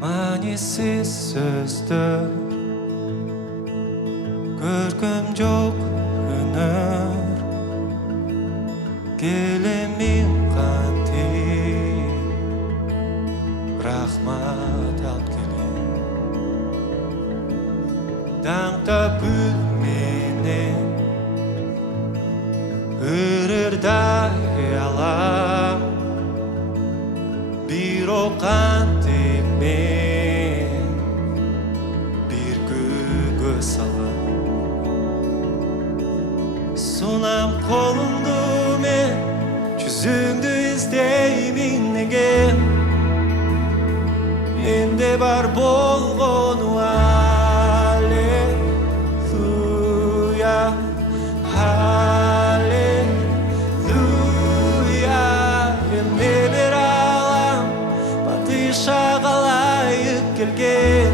Manisiz sözdür Görgüm жоқ өнер Келемин қанти Рахмат алып келем Таңда бүлменен Үрірдай алам Bir oqan temen Bir göz salam Sunam kolumdu men Жүзіңді іздеймін неге Менде бар болғаны Аллилуйя Аллилуйя Мен бер алам Падишаға лайық келген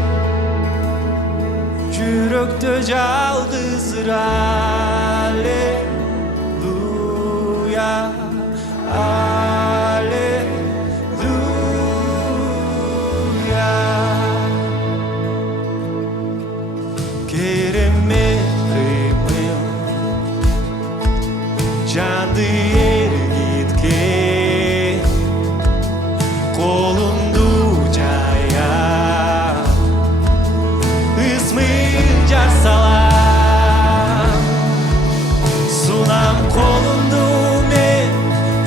Жүректі жалғыздыр Аллилуйя Аллилуйя Керемет қимыл Жанды ергіткен Қолымды жаяп Ісмін жар салам Сунам қолымды мен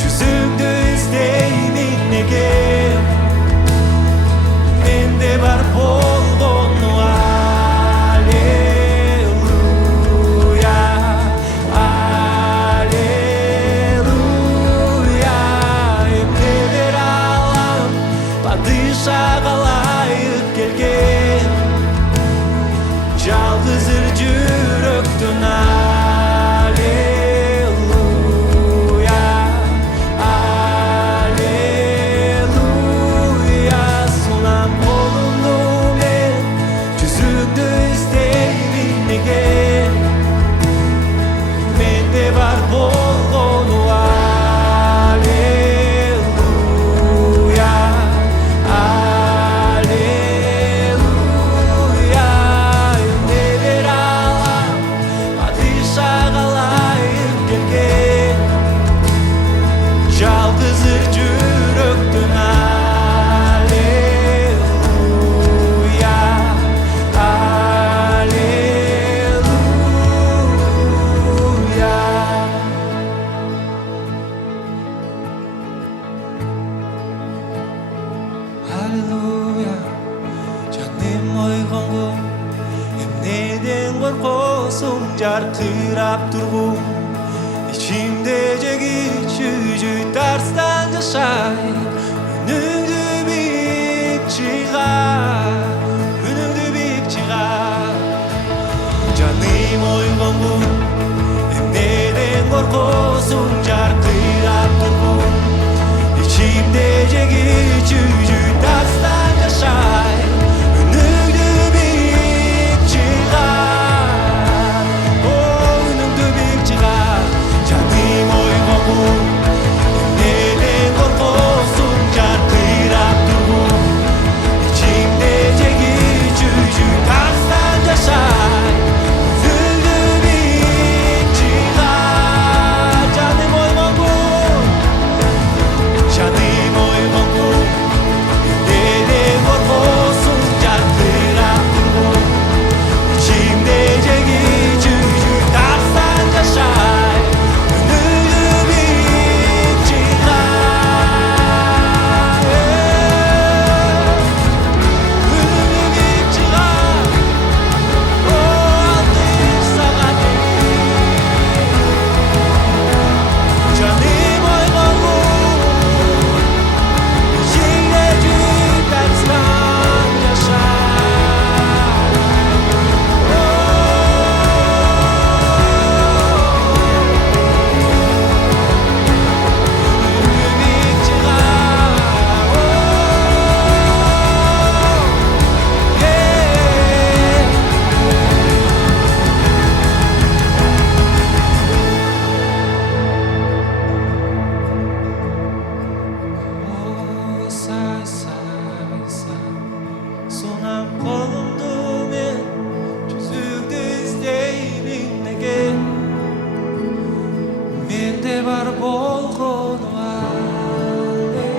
Жүзіңді іздеймін неге Менде бар болғаны Аллилуйя Аллилуйя Емде бер алам Падишаға лайық келген Жалғызыр жүректің Аллилуйя Аллилуйя Сунам қолымды мен Жүзіңді іздеймін неге Менде бар болғаны Аллилуйя Аллилуйя Емде бер алам Падишаға лайық келген Жалғызыр жүректің Аллилуйя Аллилуйя Аллилуйя Жаным ойғанғы Емнеден қорқосың жарқырап тұрғың İçimde çekici tersten yaşay Önümde bir çıkar Önümde bir çıkar Canım oygan bu Neden korkusun jarkırap durgun İçimde çekici tersten yaşay Önümde bir çıkar Önümde bir çıkar Canım oygan bu Neden korkusun jarkırap durgun İçimde çekici tersten yaşay Önümde bir çıkar Canım oygan bu Canım oygan bu бар болгону аллилуйя,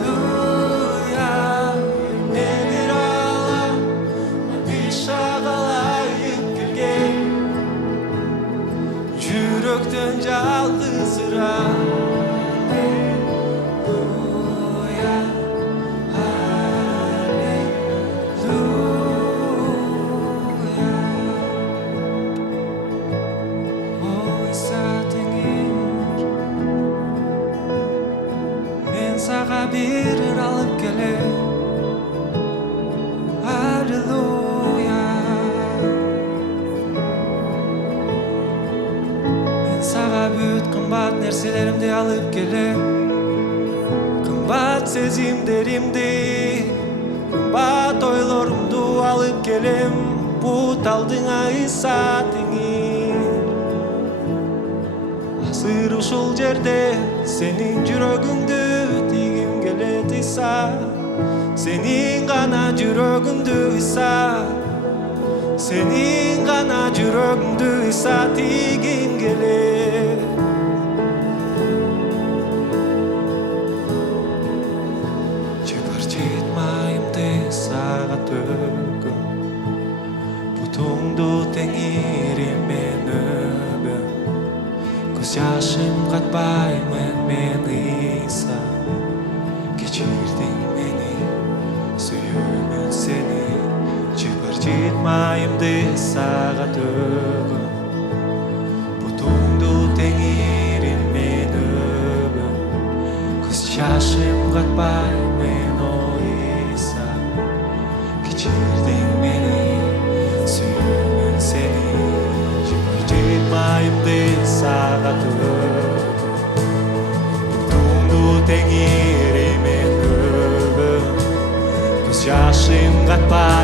аллилуйя. Не бир алам бишага ылайык келген жүрөктөн жалгыз ыра. Сага бир ыр алып келем, аллилуйя. Мен сага бүт кымбат нерселеримди алып келем, кымбат сезимдеримди, кымбат ойлорумду алып келем. Бут алдыңа Иса теңир. Азыр ушул жерде сенин жүрөгүңдү тийгим келет Иса, сенин гана жүрөгүңдү Иса, сенин гана жүрөгүңдү Иса тийгим келет. Жыпар жетмайымды сага төгөм, бутуңду теңирим мен өбөм. Көз жашым катпаймын мен Иса, кечирдиң мени, сүйөмүн сени. Жыпар жетмайымды сага төгөм, бутуңду теңирим мен өбөм. Көз жашым катпаймын о Иса, кечирдиң мени, сүйөмүн сени. Жыпар жетмайымды сага төгөм, бутуңду теңирим мен өбөм. Көз жашым катпайм